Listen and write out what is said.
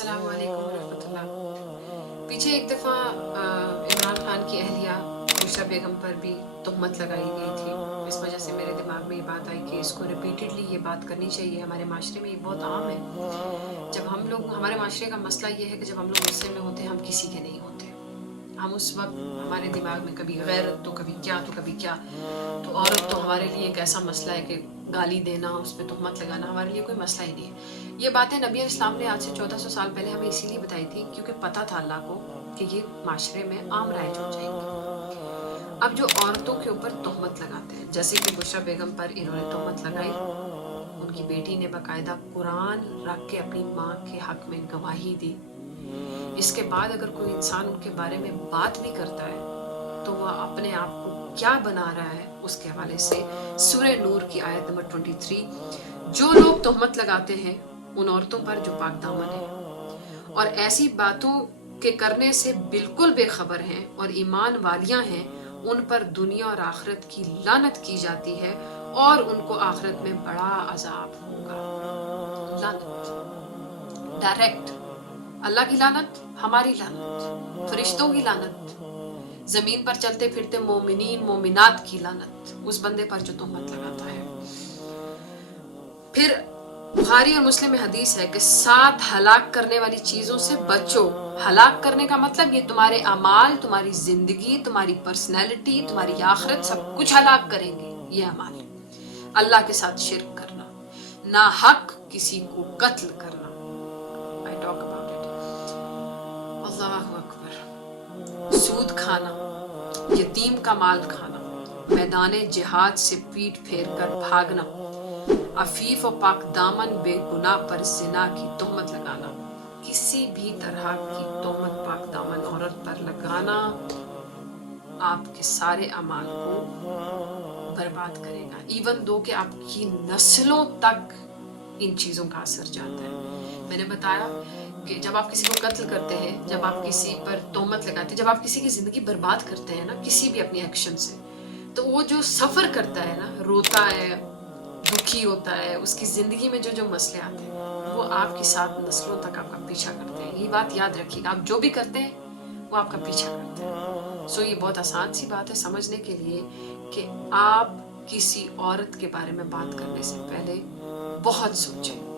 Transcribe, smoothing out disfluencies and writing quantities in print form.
अस्सलाम वालेकुम रहमतुल्लाह। पीछे एक दफ़ा इमरान खान की अहलिया बुशरा बेगम पर भी तहमत लगाई गई थी। इस वजह से मेरे दिमाग में ये बात आई कि इसको रिपीटेडली ये बात करनी चाहिए। हमारे माशरे में ये बहुत आम है। जब हम लोग हमारे माशरे का मसला ये है कि जब हम लोग गुस्से में होते हैं हम किसी के नहीं होते। हम उस वक्त हमारे दिमाग में कभी गैरत तो कभी क्या तो कभी क्या। तो औरत तो हमारे लिए एक ऐसा मसला है कि गाली देना, उस पर तहमत लगाना हमारे लिए कोई मसला ही नहीं है। ये बातें नबी इस्लाम ने आज से 1400 साल पहले हमें इसीलिए बताई थी क्योंकि पता था अल्लाह को कि ये माशरे में आम राइज हो जाएंगी। अब जो औरतों के ऊपर तहमत लगाते हैं, जैसे कि बुशरा बेगम पर इन्होंने तहमत लगाई, उनकी बेटी ने बाकायदा कुरान रख के अपनी माँ के हक में गवाही दी। इसके बाद अगर कोई इंसान उनके बारे में बात भी करता है तो वह अपने आप को क्या बना रहा है, उसके हवाले से सूरह नूर की आयत नंबर 23, जो लोग तहमत लगाते हैं उन औरतों पर जो पाक दामन है और ऐसी बातों के करने से बिल्कुल बेखबर हैं और ईमान वालियां हैं, उन पर दुनिया और आखिरत की लानत की जाती है और उनको आखिरत में बड़ा अजाब होगा। लानत डायरेक्ट, अल्लाह की लानत, हमारी लानत, फरिश्तों की लानत, जमीन पर चलते फिरते मोमिनीन मोमिनात की लानत उस बंदे पर जो तहमत लगाता है। फिर बुखारी और मुस्लिम में हदीस है कि 7 हलाक करने वाली चीजों से बचो। हलाक करने का मतलब ये तुम्हारे अमाल, तुम्हारी जिंदगी, तुम्हारी पर्सनैलिटी, तुम्हारी आखिरत, सब कुछ हलाक करेंगे ये अमाल। अल्लाह के साथ शिर्क करना, ना हक किसी को कत्ल करना। I talk about it. अल्लाहु अकबर। सूद खाना, यतीम का माल खाना, मैदाने जिहाद से पीठ फेर कर भागना, अफीफ और पाक दामन बेगुनाह पर जिना की तहमत लगाना, किसी भी तरह की तहमत पाक दामन औरत पर लगाना आपके सारे अमाल को बर्बाद करेगा। इवन दो कि आपकी नस्लों तक इन चीज़ों का असर जाता है। मैंने बताया कि जब आप किसी को कत्ल करते हैं, जब आप किसी पर तहमत लगाते हैं, जब आप किसी की ज़िंदगी बर्बाद करते हैं ना किसी भी अपनी एक्शन से, तो वो जो सफ़र करता है ना, रोता है, दुखी होता है, उसकी ज़िंदगी में जो जो मसले आते हैं वो आपकी 7 नस्लों तक आपका पीछा करते हैं। ये बात याद रखिएगा, आप जो भी करते हैं वो आपका पीछा करते हैं। सो ये बहुत आसान सी बात है समझने के लिए कि आप किसी औरत के बारे में बात करने से पहले बहुत सोचें।